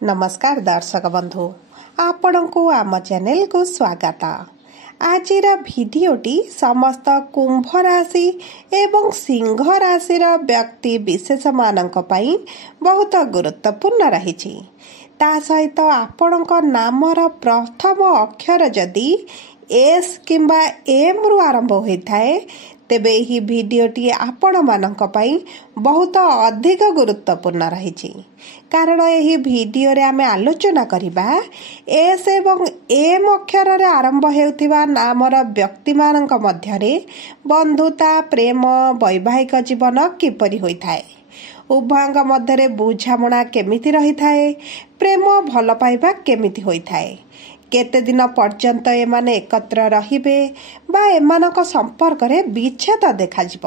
नमस्कार दर्शक बंधु आपण को आम चैनल को स्वागत। आज भिडियोटी समस्त कुंभ राशि एवं सिंह राशि व्यक्ति विशेष मानक पई बहुत गुरुत्वपूर्ण रही। ता सहित आपण नामर प्रथम अक्षर जदि एस किंबा एम रु आरंभ होता है तेबे ही भिडियोटी आपण मानक पई बहुत अधिक गुरुत्वपूर्ण रही। कारण यही भिडियो रे आमे आलोचना करिबा एस एवं एम अक्षर रे आरंभ हेउथिबा नामर व्यक्ति मानक मध्यरे बंधुता प्रेम वैवाहिक जीवन किपरि होइथाय, उभयଙ୍କ ମଧ୍ୟରେ ବୁଝାମଣା କେମିତି ରହିଥାଏ, ପ୍ରେମ ଭଲ ପାଇବା କେମିତି ହୋଇଥାଏ, କେତେ ଦିନ ପର୍ଯ୍ୟନ୍ତ ଏମାନେ ଏକତ୍ର ରହିବେ ବା ଏମାନଙ୍କ ସମ୍ପର୍କରେ ବିଚ୍ଛେଦ ଦେଖାଯିବ।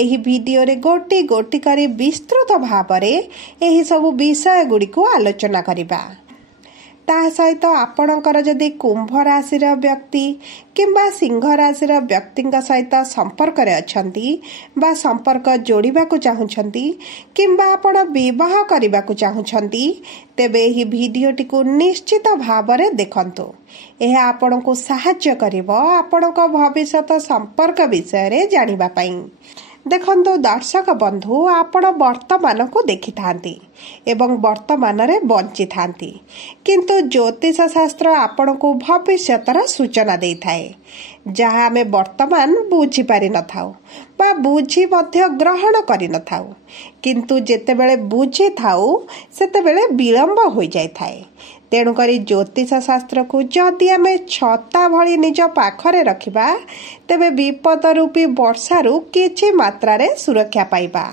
ଏହି ଭିଡିଓରେ ଗୋଟି ଗୋଟି କରି ବିସ୍ତୃତ ଭାବରେ ଏହି ସବୁ ବିଷୟ ଗୁଡ଼ିକୁ ଆଲୋଚନା କରିବା। ତା ସହିତ ଆପଣଙ୍କର ଯଦି କୁମ୍ଭ ରାଶିର ବ୍ୟକ୍ତି କିମ୍ବା ସିଂହ ରାଶିର ବ୍ୟକ୍ତିଙ୍କ ସହିତ ସମ୍ପର୍କରେ ଅଛନ୍ତି ବା ସମ୍ପର୍କ ଯୋଡ଼ିବାକୁ ଚାହୁଁଛନ୍ତି କିମ୍ବା ଆପଣ ବିବାହ କରିବାକୁ ଚାହୁଁଛନ୍ତି ତେବେ ଏହି ଭିଡିଓଟିକୁ ନିଶ୍ଚିତ ଭାବରେ ଦେଖନ୍ତୁ। ଏହା ଆପଣଙ୍କୁ ସାହାଯ୍ୟ କରିବ ଆପଣଙ୍କ ଭବିଷ୍ୟତ ସମ୍ପର୍କ ବିଷୟରେ ଜାଣିବା ପାଇଁ। देखंतु दर्शक बंधु आपण वर्तमानକୁ ଦେଖିଥାନ୍ତି ଏବଂ ବର୍ତ୍ତମାନରେ ବଞ୍ଚିଥାନ୍ତି, କିନ୍ତୁ ଜ୍ୟୋତିଷ ଶାସ୍ତ୍ର ଆପଣଙ୍କୁ ଭବିଷ୍ୟତର ସୂଚନା ଦେଇଥାଏ ଯାହା ଆମେ ବର୍ତ୍ତମାନ ବୁଝିପାରି ନଥାଉ ବା ବୁଝି ମଧ୍ୟ ଗ୍ରହଣ କରିନଥାଉ, କିନ୍ତୁ ଯେତେବେଳେ ବୁଝିଥାଉ ସେତେବେଳେ ବିଳମ୍ବ ହୋଇଯାଇଥାଏ। ତେଣୁକରି ଜ୍ୟୋତିଷ ଶାସ୍ତ୍ରକୁ ଯଦି ଆମେ ଛତା ଭଳି ନିଜ ପାଖରେ ରଖିବା ତେବେ ବିପଦ ରୂପୀ ବର୍ଷାରୁ କିଛି ମାତ୍ରାରେ ସୁରକ୍ଷା ପାଇବା।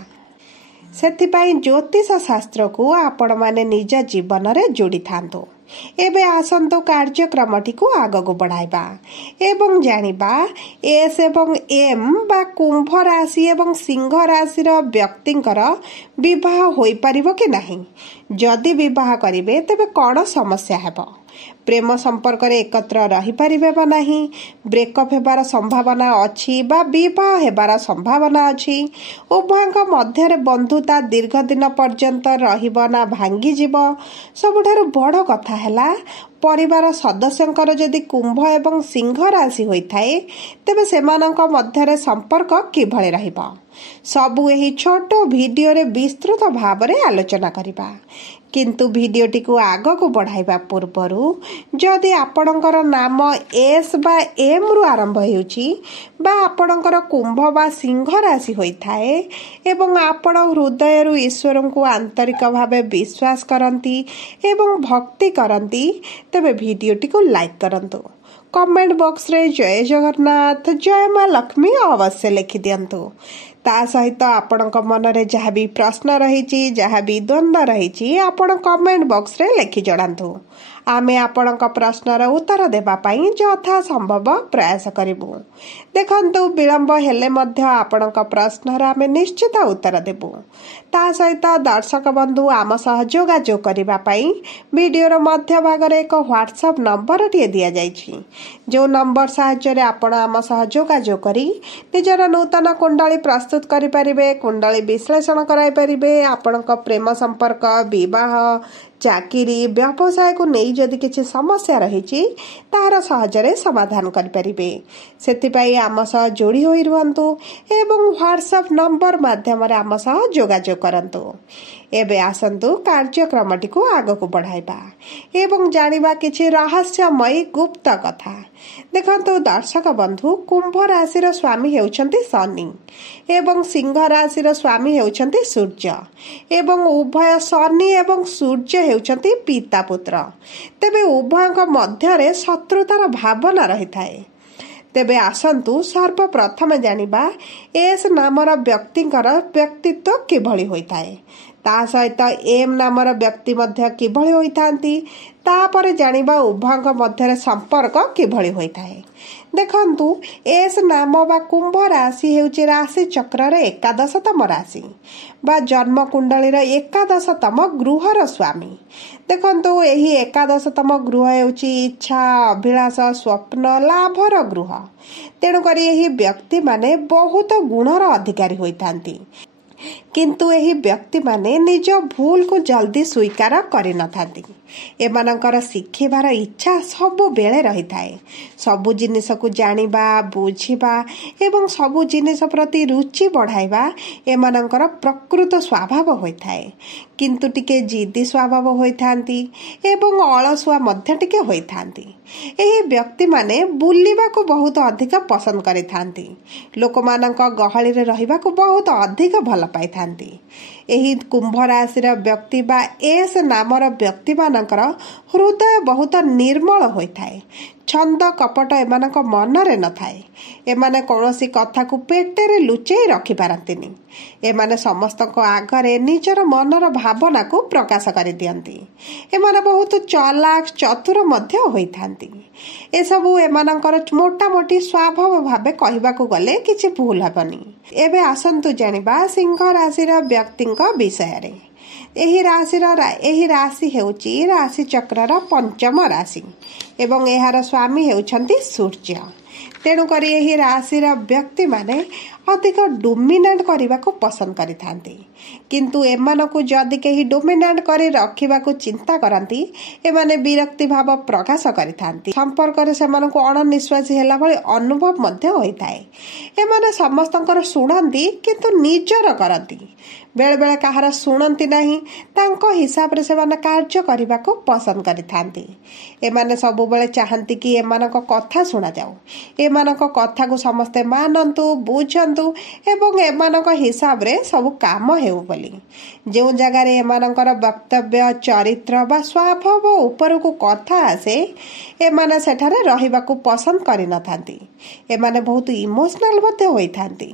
ସେଥିପାଇଁ ଜ୍ୟୋତିଷ ଶାସ୍ତ୍ରକୁ ଆପଣମାନେ ନିଜ ଜୀବନରେ ଯୋଡ଼ିଥାନ୍ତୁ। ଏବେ ଆସନ୍ତୁ କାର୍ଯ୍ୟକ୍ରମଟିକୁ ଆଗକୁ ବଢ଼ାଇବା ଏବଂ ଜାଣିବା ଏସ୍ ଏବଂ ଏମ୍ ବା କୁମ୍ଭ ରାଶି ଏବଂ ସିଂହ ରାଶିର ବ୍ୟକ୍ତିଙ୍କର ବିବାହ ହୋଇପାରିବ କି ନାହିଁ। ଯଦି ବିବାହ କରିବେ ତେବେ କ'ଣ ସମସ୍ୟା ହେବ, ପ୍ରେମ ସମ୍ପର୍କରେ ଏକତ୍ର ରହିପାରିବେ ବା ନାହିଁ, ବ୍ରେକଅପ୍ ହେବାର ସମ୍ଭାବନା ଅଛି ବା ବିବାହ ହେବାର ସମ୍ଭାବନା ଅଛି, ଉଭୟଙ୍କ ମଧ୍ୟରେ ବନ୍ଧୁତା ଦୀର୍ଘ ଦିନ ପର୍ଯ୍ୟନ୍ତ ରହିବ ନା ଭାଙ୍ଗିଯିବ। ସବୁଠାରୁ ବଡ଼ କଥା ହେଲା ପରିବାର ସଦସ୍ୟଙ୍କର ଯଦି କୁମ୍ଭ ଏବଂ ସିଂହ ରାଶି ହୋଇଥାଏ ତେବେ ସେମାନଙ୍କ ମଧ୍ୟରେ ସମ୍ପର୍କ କିଭଳି ରହିବ, ସବୁ ଏହି ଛୋଟ ଭିଡିଓରେ ବିସ୍ତୃତ ଭାବରେ ଆଲୋଚନା କରିବା। କିନ୍ତୁ ଭିଡିଓଟିକୁ ଆଗକୁ ବଢ଼ାଇବା ପୂର୍ବରୁ ଯଦି ଆପଣଙ୍କର ନାମ ଏସ୍ ବା ଏମ୍ ରୁ ଆରମ୍ଭ ହେଉଛି ବା ଆପଣଙ୍କର କୁମ୍ଭ ବା ସିଂହ ରାଶି ହୋଇଥାଏ ଏବଂ ଆପଣ ହୃଦୟରୁ ଈଶ୍ୱରଙ୍କୁ ଆନ୍ତରିକ ଭାବେ ବିଶ୍ୱାସ କରନ୍ତି ଏବଂ ଭକ୍ତି କରନ୍ତି ତେବେ ଭିଡିଓଟିକୁ ଲାଇକ୍ କରନ୍ତୁ, କମେଣ୍ଟ ବକ୍ସରେ ଜୟ ଜଗନ୍ନାଥ ଜୟ ମା ଲକ୍ଷ୍ମୀ ଅବଶ୍ୟ ଲେଖିଦିଅନ୍ତୁ। ତା ସହିତ ଆପଣଙ୍କ ମନରେ ଯାହା ବି ପ୍ରଶ୍ନ ରହିଛି, ଯାହା ବି ଦ୍ୱନ୍ଦ୍ୱ ରହିଛି ଆପଣ କମେଣ୍ଟ ବକ୍ସରେ ଲେଖି ଜଣାନ୍ତୁ। ଆମେ ଆପଣଙ୍କ ପ୍ରଶ୍ନର ଉତ୍ତର ଦେବା ପାଇଁ ଯଥା ସମ୍ଭବ ପ୍ରୟାସ କରିବୁ। ଦେଖନ୍ତୁ ବିଳମ୍ବ ହେଲେ ମଧ୍ୟ ଆପଣଙ୍କ ପ୍ରଶ୍ନର ଆମେ ନିଶ୍ଚିତ ଉତ୍ତର ଦେବୁ। ତା ସହିତ ଦର୍ଶକ ବନ୍ଧୁ ଆମ ସହ ଯୋଗାଯୋଗ କରିବା ପାଇଁ ଭିଡିଓର ମଧ୍ୟ ଭାଗରେ ଏକ ହ୍ୱାଟ୍ସଆପ୍ ନମ୍ବରଟିଏ ଦିଆଯାଇଛି, ଯେଉଁ ନମ୍ବର ସାହାଯ୍ୟରେ ଆପଣ ଆମ ସହ ଯୋଗାଯୋଗ କରି ନିଜର ନୂତନ କୁଣ୍ଡଳୀ ପ୍ରସ୍ତୁତ କରିପାରିବେ, କୁଣ୍ଡଳୀ ବିଶ୍ଳେଷଣ କରାଇପାରିବେ। ଆପଣଙ୍କ ପ୍ରେମ ସମ୍ପର୍କ, ବିବାହ, ଚାକିରି, ବ୍ୟବସାୟକୁ ନେଇ ଯଦି କିଛି ସମସ୍ୟା ରହିଛି ତାହାର ସହଜରେ ସମାଧାନ କରିପାରିବେ। ସେଥିପାଇଁ ଆମ ସହ ଯୋଡ଼ି ହୋଇ ରୁହନ୍ତୁ ଏବଂ ହ୍ୱାଟ୍ସଆପ୍ ନମ୍ବର ମାଧ୍ୟମରେ ଆମ ସହ ଯୋଗାଯୋଗ କରନ୍ତୁ। ଏବେ ଆସନ୍ତୁ କାର୍ଯ୍ୟକ୍ରମଟିକୁ ଆଗକୁ ବଢ଼ାଇବା ଏବଂ ଜାଣିବା କିଛି ରହସ୍ୟମୟୀ ଗୁପ୍ତ କଥା। ଦେଖନ୍ତୁ ଦର୍ଶକ ବନ୍ଧୁ, କୁମ୍ଭ ରାଶିର ସ୍ୱାମୀ ହେଉଛନ୍ତି ଶନି ଏବଂ ସିଂହ ରାଶିର ସ୍ୱାମୀ ହେଉଛନ୍ତି ସୂର୍ଯ୍ୟ ଏବଂ ଉଭୟ ଶନି ଏବଂ ସୂର୍ଯ୍ୟ ହେଉଛନ୍ତି ପିତା ପୁତ୍ର। ତେବେ ଉଭୟଙ୍କ ମଧ୍ୟରେ ଶତ୍ରୁତାର ଭାବନା ରହିଥାଏ। ତେବେ ଆସନ୍ତୁ ସର୍ବପ୍ରଥମେ ଜାଣିବା ଏସ୍ ନାମର ବ୍ୟକ୍ତିଙ୍କର ବ୍ୟକ୍ତିତ୍ୱ କିଭଳି ହୋଇଥାଏ, ତା ସହିତ ଏମ୍ ନାମର ବ୍ୟକ୍ତି ମଧ୍ୟ କିଭଳି ହୋଇଥାନ୍ତି, ତାପରେ ଜାଣିବା ଉଭୟଙ୍କ ମଧ୍ୟରେ ସମ୍ପର୍କ କିଭଳି ହୋଇଥାଏ। ଦେଖନ୍ତୁ ଏସ୍ ନାମ ବା କୁମ୍ଭ ରାଶି ହେଉଛି ରାଶି ଚକ୍ରର ଏକାଦଶତମ ରାଶି ବା ଜନ୍ମ କୁଣ୍ଡଳୀର ଏକାଦଶତମ ଗୃହର ସ୍ୱାମୀ। ଦେଖନ୍ତୁ ଏହି ଏକାଦଶତମ ଗୃହ ହେଉଛି ଇଚ୍ଛା, ଅଭିଳାଷ, ସ୍ୱପ୍ନ, ଲାଭର ଗୃହ। ତେଣୁକରି ଏହି ବ୍ୟକ୍ତିମାନେ ବହୁତ ଗୁଣର ଅଧିକାରୀ ହୋଇଥାନ୍ତି। किंतु एही व्यक्ति माने निज भूल को जल्दी स्वीकार करि नथांती। एमानकर शिखिबार इच्छा सबु बेले रही थाए। सबु जिनिस को जानिबा बुझिबा एवं सबु जिनिस प्रति रुचि बढ़ाइबा एमानकर प्रकृत स्वभाव होइथाए। किंतु टिके जिद्दी स्वभाव होइथांती एवं अलसुआ मध्य टिके होइथांती। एही व्यक्ति माने बुलिबा को बहुत अधिक पसंद करिथांती। लोकमानक गहली रे रहिबा को बहुत अधिक भल पाइथांती। एही कुंभ राशि व्यक्ति बा एस नामर व्यक्ति मानकर हृदय बहुत निर्मल होइथाए। छंद कपट एमानक मनरे न थाए। एमाने कौनसी कथा को पेटेरे लुचेई रखि पारंतिनी। एमाने समस्तक आगरे निजर मनर भावना को प्रकाश करि दियंती। एमाने बहुत चालाक चतुर मध्य होइथांती। ए सबु एमानकर मोटा मोटी स्वभाव भाबे कहिबाकू गले किछि भूल हबनी। एबे आसंतु जानिबा सिंह राशिर व्यक्तिंक विषय रे। एही राशि हेउची राशि चक्रर पंचम राशि एवं एहार स्वामी हेउछंती सूर्य। तेणु करी एही राशिर व्यक्ति माने अधिक डोमिनेट करने को पसंद करिथांती। किंतु एमानकु जदि केही डोमिनेट करी रखिबाकू चिंता करंती एमाने विरक्ति भाव प्रकाश करिथांती। संपर्क रे सेमानकु अणनिश्वासी हेला भली अनुभव मध्य होइथाए। एमाने समस्तंकर सुनंती किंतु निजर करंती। बेले बेले कहार सुनंती नहीं। तांको हिसाब रे सेमाने कार्य करने को पसंद करिथांती। एमाने सबु बेले चाहंती कि एमानक कथा सुना जाऊ। एमानक कथा को समस्ते मानंतु बुझंतु एवं एमानक हिसाब रे सब काम हेउ बोली। जो जगार एमानकर वक्तव्य चरित्र बा स्वभाव ऊपर को कथा आसे एमाने सेठारे रहिबाकू पसंद करि नथांती। एमाने बहुत इमोशनल मते होइथांती।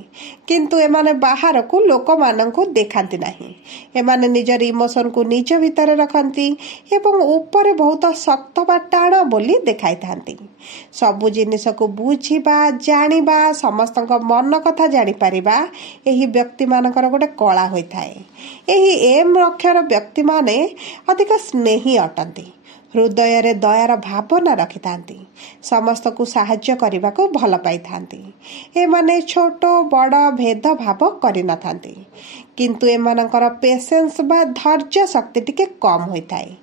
किंतु एमाने बाहर को लोक माननकू देखांती नहीं। एमाने निजर इमोशन को निज भीतर रखंती एवं ऊपर बहुत शक्त बा टाण बोली देखाइथांती। सबु जिनिस को बुझिबा जानिबा समस्तक मन कथा जानि परिबा एही व्यक्ति मानकर गोटे कला होइथाए। एही एम अक्षर व्यक्ति माने अधिक स्नेही अटंती। हृदय रे दयार भावना रखिथांती। समस्त को साहाय्य करने को भल पाइथांती। एमाने छोट बड़ भेद भाव करि नथांती। किंतु एमानकर पेशेंस बा धैर्य शक्ति टिके कम होइथाए।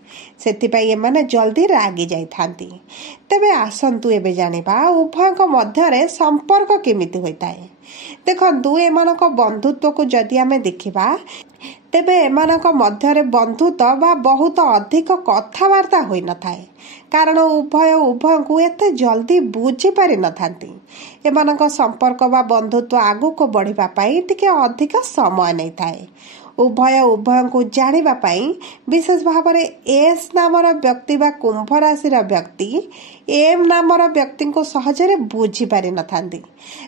सेथिपाई एमाने जल्दी रागी जाइथांती। तेबे आसंतु एबे जानिबा उभयक मध्यरे संपर्क केमिति होइथाए। देखंतु एमानक बंधुत्व को जदि आमे देखिबा तेबे एमानक मध्यरे बंधुत्व बा बहुत अधिक कथावार्ता होई नथाए। कारण उभय को एते जल्दी बुझी पारि नथांती। एमानक संपर्क बा बंधुत्व आगु को बढ़िबा पाई टिके अधिक समय नै थाए। उभय को जानिबा पाई विशेष भाव में एस नामर व्यक्ति बा कुंभ राशि व्यक्ति एम नामर व्यक्ति को सहजरे बुझी पारि नथांती।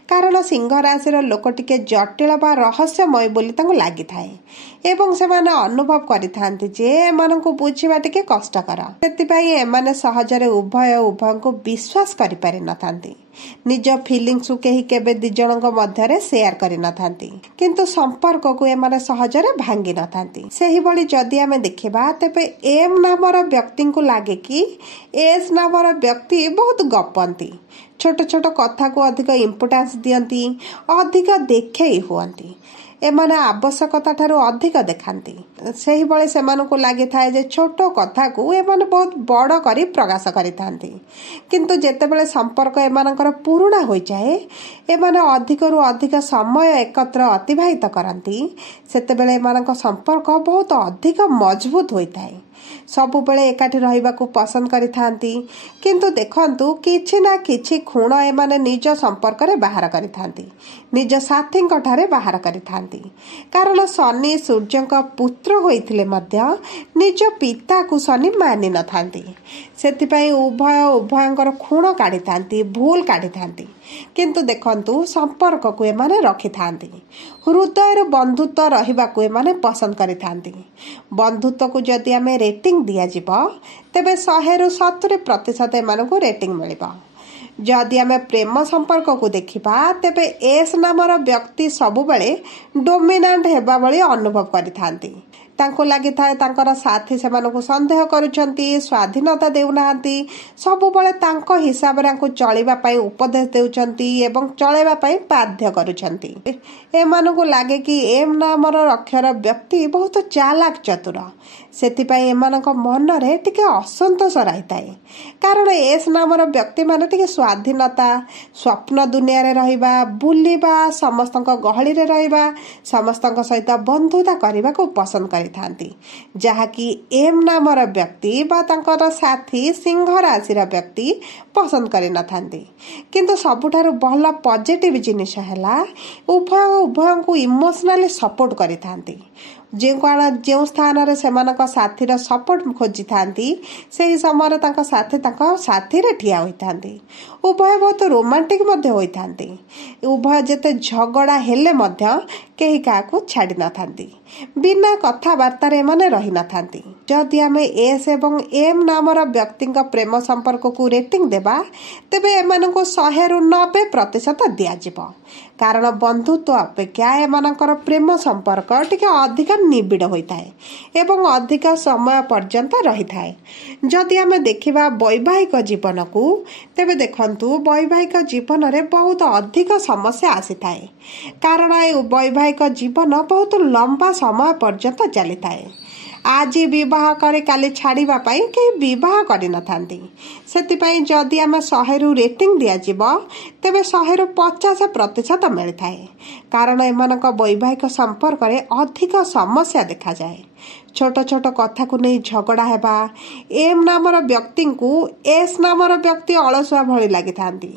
कारण सिंह राशि लोक टिके जटिल बा रहस्यमय बोली तांको लागि थाए एवं सेमाने अनुभव करिथांती जे एमानंको बुझिबा टिके कष्टकर। सेतिपाई एमाने सहजरे उभय को विश्वास करि पारि नथांती। निज फीलिंग्स केही केबे दि जनक मध्यरे शेयर करि नथांती। किंतु संपर्क को एमाने सहजरे भांगी नथांती। सेही भली जदि आमे देखिबा तेबे एम नामर व्यक्ति को लागे कि एस नामर व्यक्ति बहुत गपंती। छोट छोट कथा को अधिक इम्पोर्टेंस दियंती। अधिक देखेई हुअंती। एमाने आवश्यकता ठारू अधिक देखांती। सेही भली सेमानकु लागि थाए जे छोट कथा को एमाने बहुत बड़ करी प्रकाश करिथांती। किंतु जेतेबेले संपर्क एमानकर पुराणा होई जाए एमाने अधिक रु अधिक समय एकत्र अतिबाहित करंती। सेतेबेले एमानक संपर्क बहुत अधिक मजबूत होइथाए। सबु बेले एकाठी रहिबाकू पसंद करिथांती। किंतु देखंतु किछि ना किछि खुण एमाने निज संपर्क रे बाहर करिथांती। निज साथींक ठारे बाहर करिथांती। कारण शनि सूर्यंक पुत्र होइथिले मध्य निज पिता को शनि मानि नथांती। सेतिपाई उभयंकर खुण काढिथांती भूल काढिथांती। किंतु देखंतु संपर्क को एमाने रखिथांती। हृदय बंधुत्व रहिबाकू एमाने पसंद करिथांती। बंधुत्व को जदि आमे रेटिंग दिया जिवो तेबे 100 रु 70% एमानकू रेटिंग मिलिबो। जदि आमे प्रेम संपर्क को देखिबा तेबे एस नामर व्यक्ति सबुबेले डोमिनेंट हेबा भली अनुभव करिथांती। ତାଙ୍କୁ ଲାଗିଥାଏ ତାଙ୍କର ସାଥୀ ସେମାନଙ୍କୁ ସନ୍ଦେହ କରୁଛନ୍ତି, ସ୍ୱାଧୀନତା ଦେଉନାହାନ୍ତି, ସବୁବେଳେ ତାଙ୍କ ହିସାବରେ ତାଙ୍କୁ ଚଳିବା ପାଇଁ ଉପଦେଶ ଦେଉଛନ୍ତି ଏବଂ ଚଳାଇବା ପାଇଁ ବାଧ୍ୟ କରୁଛନ୍ତି। ଏମାନଙ୍କୁ ଲାଗେ କି ଏମ୍ ନାମର ଅକ୍ଷର ବ୍ୟକ୍ତି ବହୁତ ଚାଲାକ ଚତୁର, ସେଥିପାଇଁ ଏମାନଙ୍କ ମନରେ ଟିକେ ଅସନ୍ତୋଷ ରହିଥାଏ। କାରଣ ଏସ୍ ନାମର ବ୍ୟକ୍ତିମାନେ ଟିକେ ସ୍ୱାଧୀନତା, ସ୍ୱପ୍ନ ଦୁନିଆରେ ରହିବା, ବୁଲିବା, ସମସ୍ତଙ୍କ ଗହଳିରେ ରହିବା, ସମସ୍ତଙ୍କ ସହିତ ବନ୍ଧୁତା କରିବାକୁ ପସନ୍ଦ କରିଥାନ୍ତି, ଯାହାକି ଏମ୍ ନାମର ବ୍ୟକ୍ତି ବା ତାଙ୍କର ସାଥୀ ସିଂହ ରାଶିର ବ୍ୟକ୍ତି ପସନ୍ଦ କରିନଥାନ୍ତି। କିନ୍ତୁ ସବୁଠାରୁ ଭଲ ପଜିଟିଭ ଜିନିଷ ହେଲା ଉଭୟଙ୍କୁ ଇମୋସନାଲି ସପୋର୍ଟ କରିଥାନ୍ତି। ଯେଉଁ ସ୍ଥାନରେ ସେମାନଙ୍କ ସାଥୀର ସପୋର୍ଟ ଖୋଜିଥାନ୍ତି ସେହି ସମୟରେ ତାଙ୍କ ସାଥୀରେ ଠିଆ ହୋଇଥାନ୍ତି। ଉଭୟ ବହୁତ ରୋମାଣ୍ଟିକ ମଧ୍ୟ ହୋଇଥାନ୍ତି। ଉଭୟ ଯେତେ ଝଗଡ଼ା ହେଲେ ମଧ୍ୟ କେହି କାହାକୁ ଛାଡ଼ି ନଥାନ୍ତି। ବିନା କଥାବାର୍ତ୍ତାରେ ଏମାନେ ରହିନଥାନ୍ତି। ଯଦି ଆମେ ଏସ୍ ଏବଂ ଏମ୍ ନାମର ବ୍ୟକ୍ତିଙ୍କ ପ୍ରେମ ସମ୍ପର୍କକୁ ରେଟିଂ ଦେବା, ତେବେ ଏମାନଙ୍କୁ 100ରୁ 90% ଦିଆଯିବ। କାରଣ ବନ୍ଧୁତ୍ୱ ଅପେକ୍ଷା ଏମାନଙ୍କର ପ୍ରେମ ସମ୍ପର୍କ ଟିକେ ଅଧିକ ନିବିଡ଼ ହୋଇଥାଏ ଏବଂ ଅଧିକ ସମୟ ପର୍ଯ୍ୟନ୍ତ ରହିଥାଏ। ଯଦି ଆମେ ଦେଖିବା ବୈବାହିକ ଜୀବନକୁ, ତେବେ ଦେଖନ୍ତୁ ବୈବାହିକ ଜୀବନରେ ବହୁତ ଅଧିକ ସମସ୍ୟା ଆସିଥାଏ। କାରଣ ଏ ବୈବାହିକ ଜୀବନ ବହୁତ ଲମ୍ବା ସମୟ ପର୍ଯ୍ୟନ୍ତ ଚାଲିଥାଏ। ଆଜି ବିବାହ କରି କାଲି ଛାଡ଼ିବା ପାଇଁ କେହି ବିବାହ କରିନଥାନ୍ତି। ସେଥିପାଇଁ ଯଦି ଆମେ 100ରୁ ରେଟିଂ ଦିଆଯିବ, ତେବେ 100ରୁ 50% ମିଳିଥାଏ। କାରଣ ଏମାନଙ୍କ ବୈବାହିକ ସମ୍ପର୍କରେ ଅଧିକ ସମସ୍ୟା ଦେଖାଯାଏ। ଛୋଟ ଛୋଟ କଥାକୁ ନେଇ ଝଗଡ଼ା ହେବା। ଏମ୍ ନାମର ବ୍ୟକ୍ତିଙ୍କୁ ଏସ୍ ନାମର ବ୍ୟକ୍ତି ଅଳସୁଆ ଭଳି ଲାଗିଥାନ୍ତି।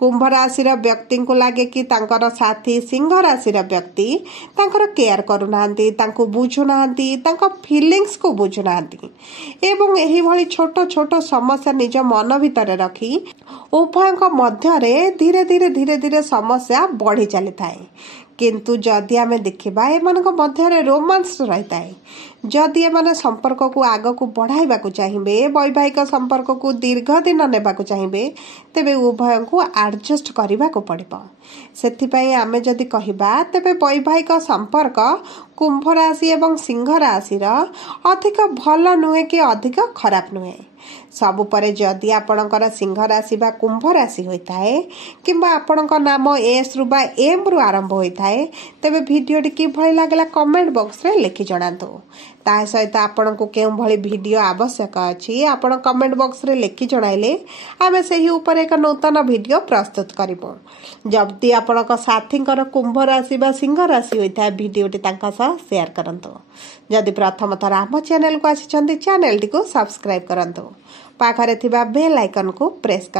କୁମ୍ଭ ରାଶିର ବ୍ୟକ୍ତିଙ୍କୁ ଲାଗେ କି ତାଙ୍କର ସାଥୀ ସିଂହ ରାଶିର ବ୍ୟକ୍ତି ତାଙ୍କର କେୟାର କରୁନାହାନ୍ତି, ତାଙ୍କୁ ବୁଝୁନାହାନ୍ତି, ତାଙ୍କ ଫିଲିଙ୍ଗସକୁ ବୁଝୁନାହାନ୍ତି ଏବଂ ଏହିଭଳି ଛୋଟ ଛୋଟ ସମସ୍ୟା ନିଜ ମନ ଭିତରେ ରଖି ଉଭୟଙ୍କ ମଧ୍ୟରେ ଧୀରେ ଧୀରେ ସମସ୍ୟା ବଢ଼ି ଚାଲିଥାଏ। କିନ୍ତୁ ଯଦି ଆମେ ଦେଖିବା ଏମାନଙ୍କ ମଧ୍ୟରେ ରୋମାନ୍ସ ରହିଥାଏ। ଯଦି ଏମାନେ ସମ୍ପର୍କକୁ ଆଗକୁ ବଢ଼ାଇବାକୁ ଚାହିଁବେ, ବୈବାହିକ ସମ୍ପର୍କକୁ ଦୀର୍ଘ ଦିନ ନେବାକୁ ଚାହିଁବେ, ତେବେ ଉଭୟଙ୍କୁ ଆଡଜଷ୍ଟ କରିବାକୁ ପଡ଼ିବ। ସେଥିପାଇଁ ଆମେ ଯଦି କହିବା, ତେବେ ବୈବାହିକ ସମ୍ପର୍କ କୁମ୍ଭ ରାଶି ଏବଂ ସିଂହ ରାଶିର ଅଧିକ ଭଲ ନୁହେଁ କି ଅଧିକ ଖରାପ ନୁହେଁ। ସବୁ ପରେ ଯଦି ଆପଣଙ୍କର ସିଂହ ରାଶି ବା କୁମ୍ଭ ରାଶି ହୋଇଥାଏ କିମ୍ବା ଆପଣଙ୍କ ନାମ ଏସ୍ରୁ ବା ଏମ୍ରୁ ଆରମ୍ଭ ହୋଇଥାଏ, ତେବେ ଭିଡ଼ିଓଟି କିଭଳି ଲାଗିଲା କମେଣ୍ଟ ବକ୍ସରେ ଲେଖି ଜଣାନ୍ତୁ। ତା ସହିତ ଆପଣଙ୍କୁ କେଉଁଭଳି ଭିଡ଼ିଓ ଆବଶ୍ୟକ ଅଛି ଆପଣ କମେଣ୍ଟ ବକ୍ସରେ ଲେଖି ଜଣାଇଲେ ଆମେ ସେହି ଉପରେ ଏକ ନୂତନ ଭିଡ଼ିଓ ପ୍ରସ୍ତୁତ କରିବୁ। ଯଦି ଆପଣଙ୍କ ସାଥୀଙ୍କର କୁମ୍ଭ ରାଶି ବା ସିଂହ ରାଶି ହୋଇଥାଏ, ଭିଡ଼ିଓଟି ତାଙ୍କ ସହ ସେୟାର କରନ୍ତୁ। ଯଦି ପ୍ରଥମ ଥର ଆମ ଚ୍ୟାନେଲକୁ ଆସିଛନ୍ତି, ଚ୍ୟାନେଲଟିକୁ ସବସ୍କ୍ରାଇବ୍ କରନ୍ତୁ। ପାଖରେ ଥିବା ବେଲ୍ ଆଇକନକୁ ପ୍ରେସ୍ କରନ୍ତୁ।